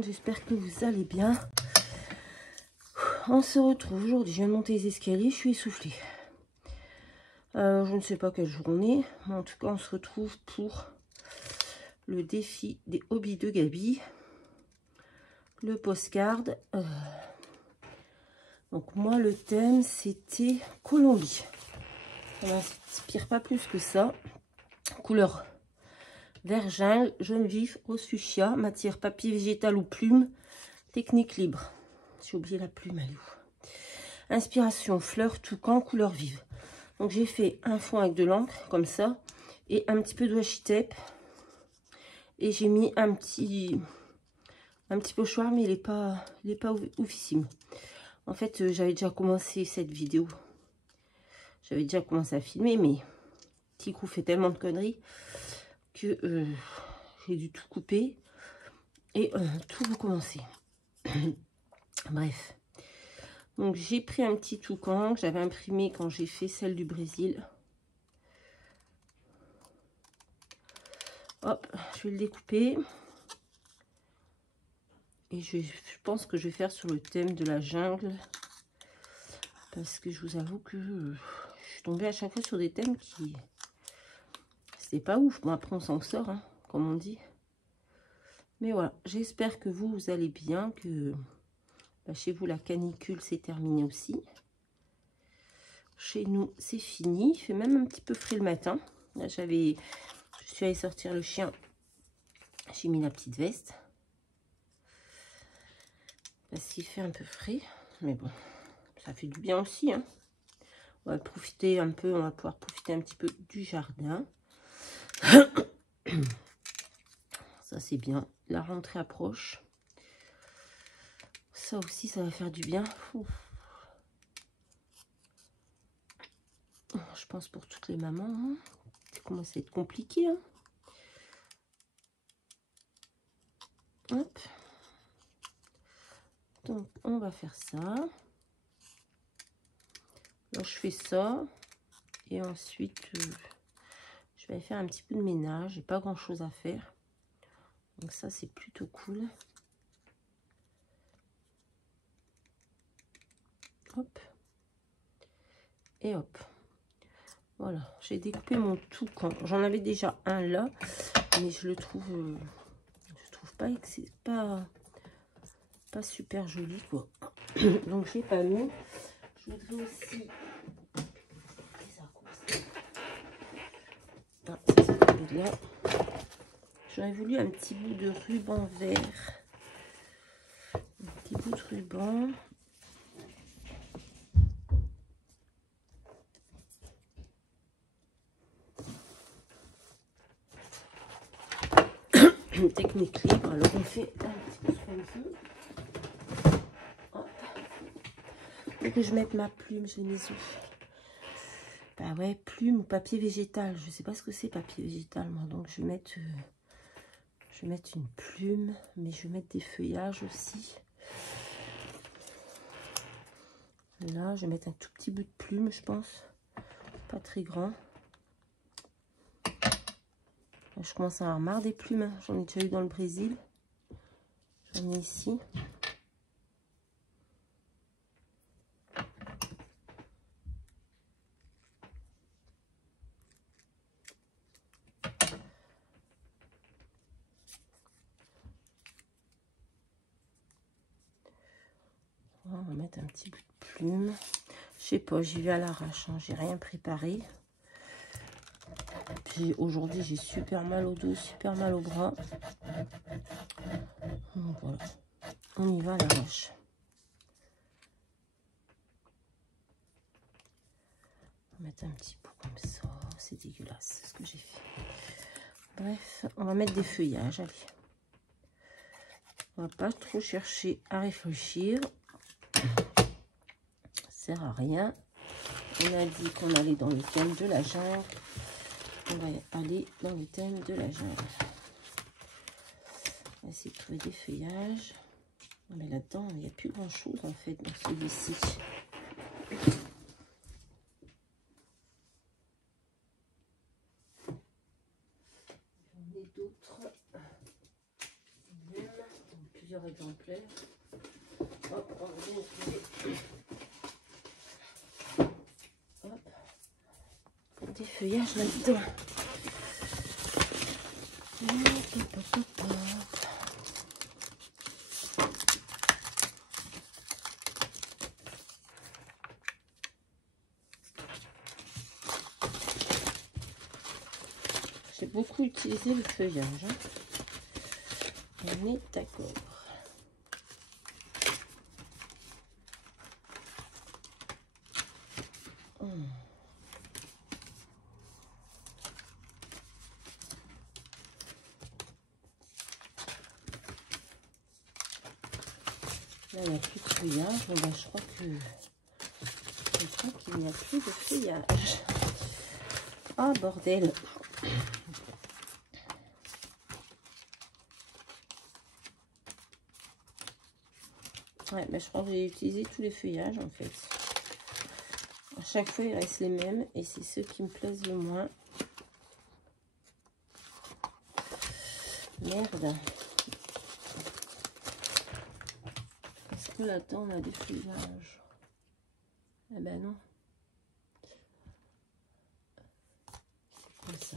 monde, j'espère que vous allez bien. On se retrouve aujourd'hui, je viens de monter les escaliers, je suis essoufflée. Je ne sais pas quelle journée, mais en tout cas on se retrouve pour le défi des hobbies de Gabi. Le postcard. Donc moi le thème c'était Colombie. Ça m'inspire pas plus que ça. Couleur vert jungle, jaune vif, rose fuchsia, matière papier végétal ou plume, technique libre. J'ai oublié la plume, elle est où? Inspiration, fleurs, toucan, couleur vive. Donc j'ai fait un fond avec de l'encre, comme ça, et un petit peu de washi tape. Et j'ai mis un petit pochoir, mais il est pas oufissime. En fait, j'avais déjà commencé cette vidéo. J'avais déjà commencé à filmer, mais petit coup fait tellement de conneries que j'ai dû tout couper et tout recommencer. Bref. Donc j'ai pris un petit toucan que j'avais imprimé quand j'ai fait celle du Brésil. Hop, je vais le découper. Et je pense que je vais faire sur le thème de la jungle. Parce que je vous avoue que je suis tombée à chaque fois sur des thèmes qui... C'était pas ouf. Bon, après on s'en sort, hein, comme on dit. Mais voilà, j'espère que vous allez bien, que chez vous la canicule s'est terminée aussi. Chez nous, c'est fini. Il fait même un petit peu frais le matin. Là, je suis allée sortir le chien. J'ai mis la petite veste. Parce qu'il fait un peu frais. Mais bon, ça fait du bien aussi, hein. On va profiter un peu, on va pouvoir profiter un petit peu du jardin. Ça, c'est bien. La rentrée approche. Ça aussi, ça va faire du bien. Ouf. Je pense pour toutes les mamans. Hein. Ça commence à être compliqué. Hein. Hop. Donc, on va faire ça. Alors, je fais ça. Et ensuite, je vais faire un petit peu de ménage. J'ai pas grand chose à faire. Donc, ça, c'est plutôt cool. Hop. Et hop. Voilà. J'ai découpé mon toucan. J'en avais déjà un là. Mais je le trouve... je trouve pas que c'est pas super joli, quoi. Donc, j'ai pas mis. Je voudrais aussi... Ah, ça c'est tombé là. J'aurais voulu un petit bout de ruban vert. Un petit bout de ruban. Technique libre. Alors on fait un petit peu comme ça. Faut que je mette ma plume, je l'ai mise où? Bah ouais, plume ou papier végétal. Je sais pas ce que c'est papier végétal moi. Donc je vais mettre une plume, mais je vais mettre des feuillages aussi. Là, je vais mettre un tout petit bout de plume, je pense. Pas très grand. Là, je commence à avoir marre des plumes. Hein. J'en ai déjà eu dans le Brésil. J'en ai ici. On va mettre un petit bout de plume. Je sais pas, j'y vais à l'arrache. Hein. J'ai rien préparé. Puis aujourd'hui, j'ai super mal au dos, super mal au bras. Donc voilà, on y va à l'arrache. On va mettre un petit bout comme ça. C'est dégueulasse ce que j'ai fait. Bref, on va mettre des feuillages. Allez. On va pas trop chercher à réfléchir. Ça sert à rien. On a dit qu'on allait dans le thème de la jungle. On va aller dans le thème de la jungle. On va essayer de trouver des feuillages. Mais là-dedans, il n'y a plus grand-chose en fait dans celui-ci. J'en ai d'autres. plusieurs exemplaires. Hop, on va bien trouver. Hop. Des feuillages là-dedans. J'ai beaucoup utilisé le feuillage, hein. On est d'accord. Là, il n'y a plus de feuillage. Bon, ben, je crois qu'il n'y a plus de feuillage. Ah, bordel. Ouais, mais je crois que j'ai utilisé tous les feuillages, en fait. À chaque fois, il reste les mêmes. Et c'est ceux qui me plaisent le moins. Merde. Est-ce que là-dedans, on a des feuillages? Eh ben non. Comme ça.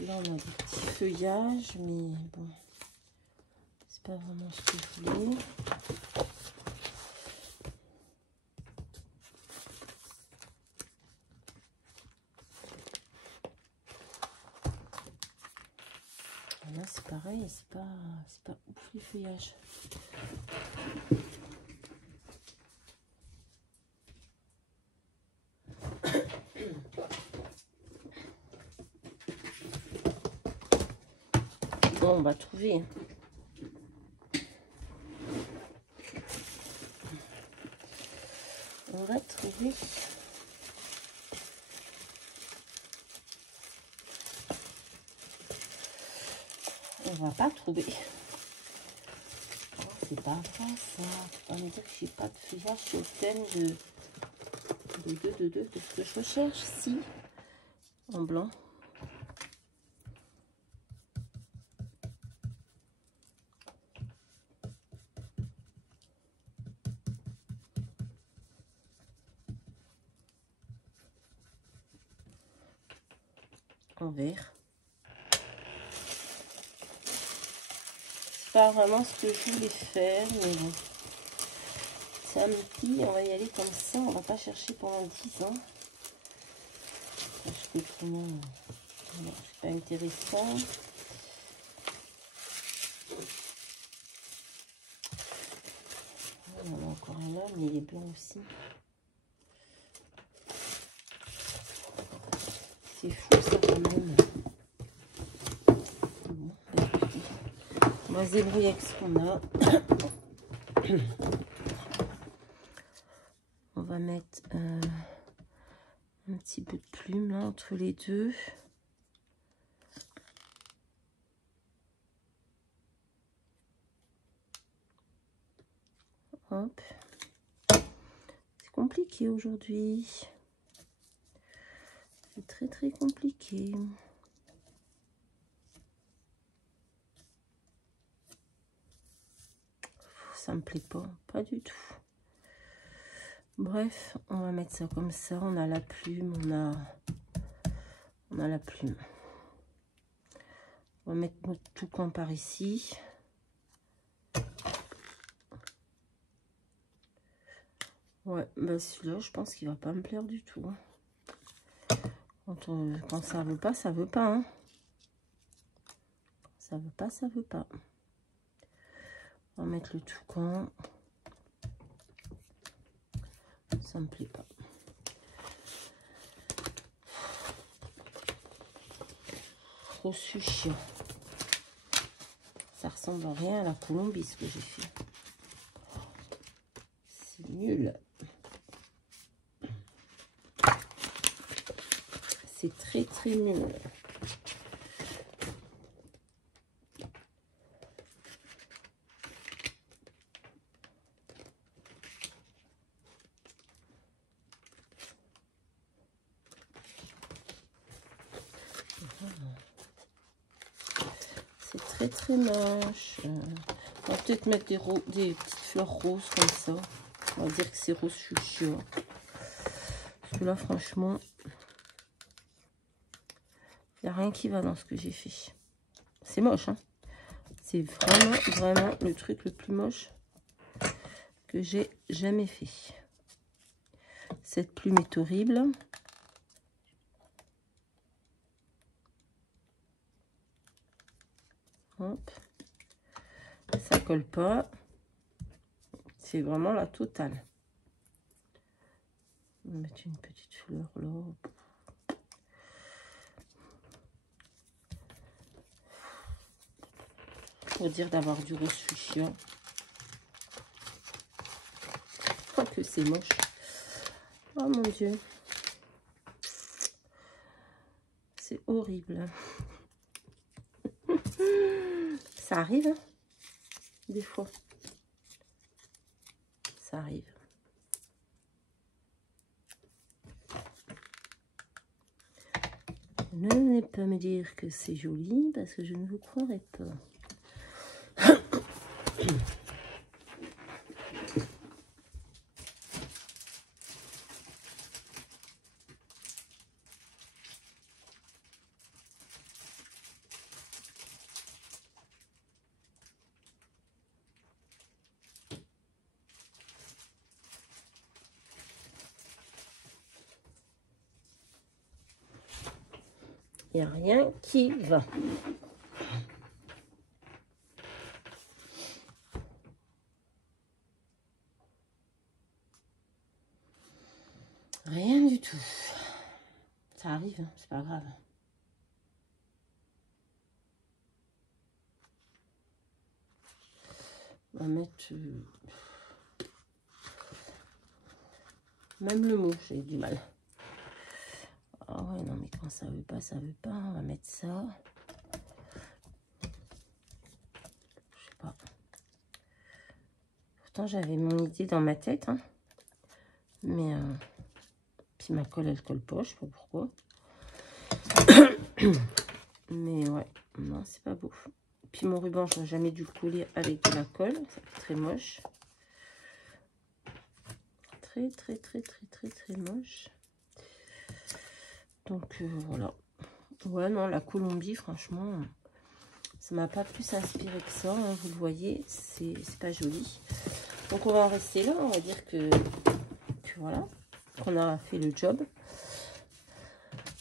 Là, on a des petits feuillages, mais bon, c'est pas vraiment ce que je voulais. Là, c'est pareil, c'est pas ouf les feuillages. Bon, on va trouver. On va trouver. On va pas trouver. Oh, c'est pas vrai ça. Faut pas me dire que j'ai pas de feuillage sur le thème de ce que je recherche. Si, en blanc. En vert. C'est pas vraiment ce que je voulais faire, mais bon. Ça me pille, on va y aller comme ça, on va pas chercher pendant 10 ans. Parce que autrement, c'est pas intéressant. On en a encore un là, mais il est blanc aussi. C'est fou ça quand même. Bon, bah, écoutez, on va se débrouiller avec ce qu'on a. On va mettre un petit bout de plume là entre les deux. Hop. C'est compliqué aujourd'hui. C'est très très compliqué. Ça me plaît pas du tout. Bref, on va mettre ça comme ça. On a la plume, on a la plume. On va mettre notre toucan par ici. Ouais, bah celui-là, je pense qu'il va pas me plaire du tout. Quand ça veut pas, ça veut pas. Hein. Ça veut pas, ça veut pas. On va mettre le toucan. Ça me plaît pas. Fuchsia. Ça ressemble à rien à la Colombie ce que j'ai fait. C'est nul. C'est très très nul. très très moche. On va peut-être mettre des petites fleurs roses comme ça. On va dire que c'est rose fuchsia. Parce que là, franchement, il n'y a rien qui va dans ce que j'ai fait. C'est moche, hein. C'est vraiment, vraiment le truc le plus moche que j'ai jamais fait. Cette plume est horrible. Hop. Ça colle pas. C'est vraiment la totale. On va mettre une petite fleur là. Pour dire d'avoir du rose fuchsia. Oh, que c'est moche. Oh mon Dieu. C'est horrible. Ça arrive, hein, des fois. Ça arrive. Ne venez pas me dire que c'est joli parce que je ne vous croirai pas. Il n'y a rien qui va. Rien du tout. Ça arrive, hein, c'est pas grave. On va mettre... Même le mot, j'ai du mal. Ah ouais, non, mais quand ça veut pas, ça veut pas. On va mettre ça. Je sais pas. Pourtant, j'avais mon idée dans ma tête, hein. Mais... Puis ma colle, elle colle pas, je sais pas pourquoi. Mais ouais, non, c'est pas beau. Puis mon ruban, je n'ai jamais dû le coller avec de la colle. Ça fait très moche. Très, très, très, très, très, très moche. Donc, voilà. Ouais, non, la Colombie, franchement, ça m'a pas plus inspiré que ça. Hein, vous le voyez, c'est pas joli. Donc, on va en rester là. On va dire que voilà, qu'on a fait le job.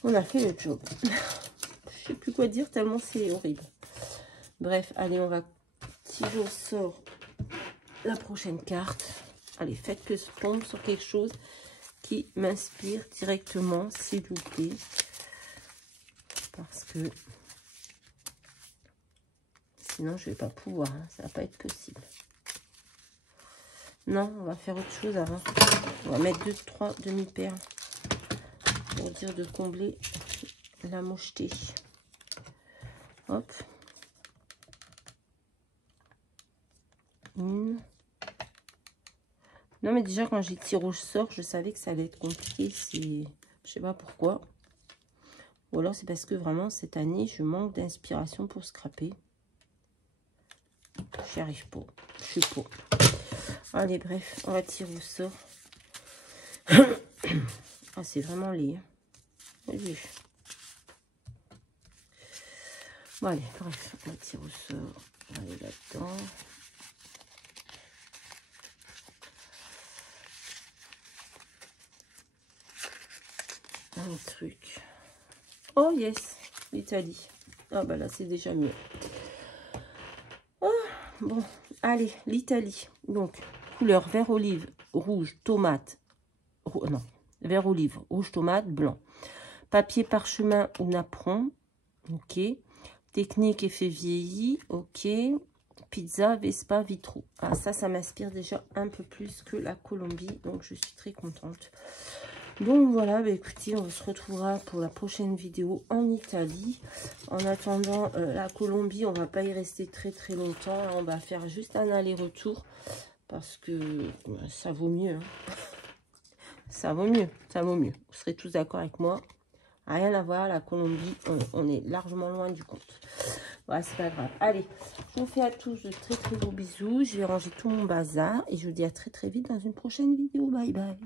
On a fait le job. Je sais plus quoi dire tellement c'est horrible. Bref, allez, on va tirer au sort la prochaine carte. Allez, faites que je tombe sur quelque chose qui m'inspire directement, s'il vous plaît. Parce que sinon, je vais pas pouvoir. Hein, ça va pas être possible. Non, on va faire autre chose avant. On va mettre 2-3 demi-perles pour dire de combler la mocheté. Hop. Une. Non, mais déjà, quand j'ai tiré au sort, je savais que ça allait être compliqué. Je sais pas pourquoi. Ou alors, c'est parce que vraiment, cette année, je manque d'inspiration pour scraper. J'y arrive pas. Je suis pas. Allez, bref, on va tirer au sort. Ah, c'est vraiment laid. Oui. Bon, allez, bref, on va tirer au sort. On va aller là-dedans. Un truc. Oh, yes, l'Italie. Ah, bah là, c'est déjà mieux. Oh, bon, allez, l'Italie. Donc, couleur vert olive, rouge, tomate. Non, vert olive, rouge, tomate, blanc. Papier parchemin ou napperon. Ok. Technique effet vieilli. Ok. Pizza, Vespa, Vitro. Ah, ça m'inspire déjà un peu plus que la Colombie. Donc, je suis très contente. Donc, voilà. Bah, écoutez, on se retrouvera pour la prochaine vidéo en Italie. En attendant, la Colombie, on va pas y rester très, très longtemps. On va faire juste un aller-retour. Parce que ça vaut mieux. Hein. Ça vaut mieux. Ça vaut mieux. Vous serez tous d'accord avec moi. Rien à voir, la Colombie, on est largement loin du compte. Ouais, c'est pas grave. Allez, je vous fais à tous de très très gros bisous. Je vais ranger tout mon bazar et je vous dis à très très vite dans une prochaine vidéo. Bye bye.